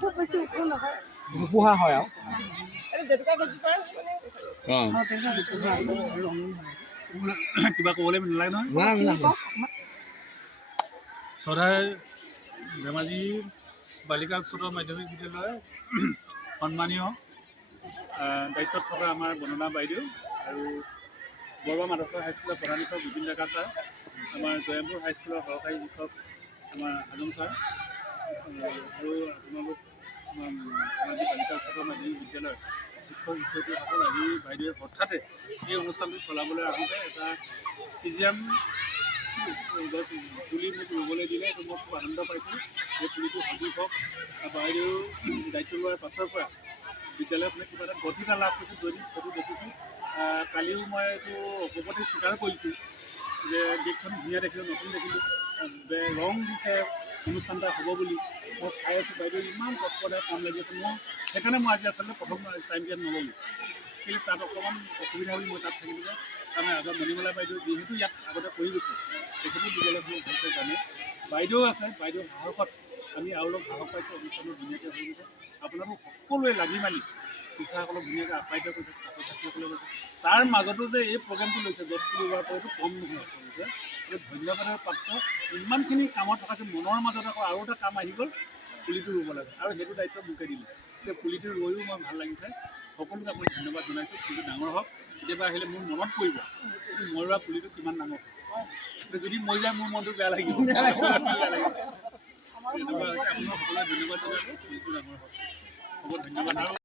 খুব বেছি উঠো নহয় জোপোহা হয় আৰু কিবা ক'বলৈ নালাগে নহয় চৰাই ধেমাজি বালিকা উচ্চতৰ মাধ্যমিক বিদ্যালয় সন্মানীয় দায়িত্বত থকা আমাৰ বন্দনা বাইদেউ আৰু বৰবা মাধৱ হাইস্কুলৰ প্ৰধান শিক্ষক বিপিন ডেকা ছাৰ, আমাৰ জয়মপুৰ হাইস্কুলৰ সহকাৰী শিক্ষক আমাৰ হাজং ছাৰ আৰু আপোনালোক আমাৰ ধেমাজি বালিকা উচ্চতৰ মাধ্যমিক বিদ্যালয়ৰ শিক্ষক শিক্ষয়িত্ৰীসকল আজি বাইদেৱে হঠাতে এই অনুষ্ঠানটো চলাবলৈ আহোঁতে এটা চিজিয়াম গছ পুলি মোক ৰুবলৈ দিলে, এইটো মই খুব আনন্দ পাইছোঁ। এই পুলিটো সজীৱ হওক। বাইদেউ দায়িত্ব লোৱাৰ পাছৰ পৰা বিদ্যালয়খনে কিবা এটা গতিটা লাভ কৰিছোঁ, দৈনিক সেইটো দেখিছোঁ। কালিও মই এইটো অপপ্ৰতি স্বীকাৰ কৰিছোঁ যে গেটখন ধুনীয়া দেখিলোঁ, নতুন দেখিলোঁ, ৰং দিছে অনুষ্ঠান এটা হ'ব বুলি মই চাই আছোঁ। বাইদেউ ইমান তৎপৰতাৰে কাম লাগি আছে, মই সেইকাৰণে মই আজি আচলতে প্ৰথম টাইম ইয়াত নল'লোঁ, কিন্তু তাত অকণমান অসুবিধা বুলি মই তাত থাকিলোঁ। কাৰণে আগত মণিমালা বাইদেউ যিহেতু ইয়াত আগতে কৰি গৈছে, তেখেতো বিদ্যালয়খনত ভালকৈ জানে। বাইদেউ আছে, বাইদেউৰ সাহসত আমি আৰু অলপ সাহস পাইছোঁ। অনুষ্ঠানটো ধুনীয়াকৈ হৈ গৈছে। আপোনালোক সকলোৱে লাগি মেলি টিচাৰসকলক ধুনীয়াকৈ আপ্যায়িত কৰিছে, ছাত্ৰ ছাত্ৰীসকলে গৈছে। তাৰ মাজতো যে এই প্ৰগ্ৰেমটো লৈছে গছপুলি ৰোৱাৰ পৰা, এইটো কম নহয় আচলতে। এইটো ধন্যবাদৰ পাত্ৰ। ইমানখিনি কামত থকাছে, মনৰ মাজত আকৌ আৰু এটা কাম আহি গ'ল, পুলিটো ৰুব লাগে আৰু সেইটো দায়িত্ব মোকে দিলে। এতিয়া পুলিটো ৰুইও মই ভাল লাগিছে। সকলোকে আপোনাক ধন্যবাদ জনাইছোঁ। পুলিটো ডাঙৰ হওক। কেতিয়াবা আহিলে মোৰ মনত পৰিব এইটো মই ৰোৱা পুলিটো কিমান ডাঙৰ হয়। যদি মৰি যায় মোৰ মনটো বেয়া লাগিব। এনেকুৱা হৈছে। আপোনাক সকলোৱে ধন্যবাদ জনাইছোঁ। পুলিটো ডাঙৰ হওক। হ'ব, ধন্যবাদ। আৰু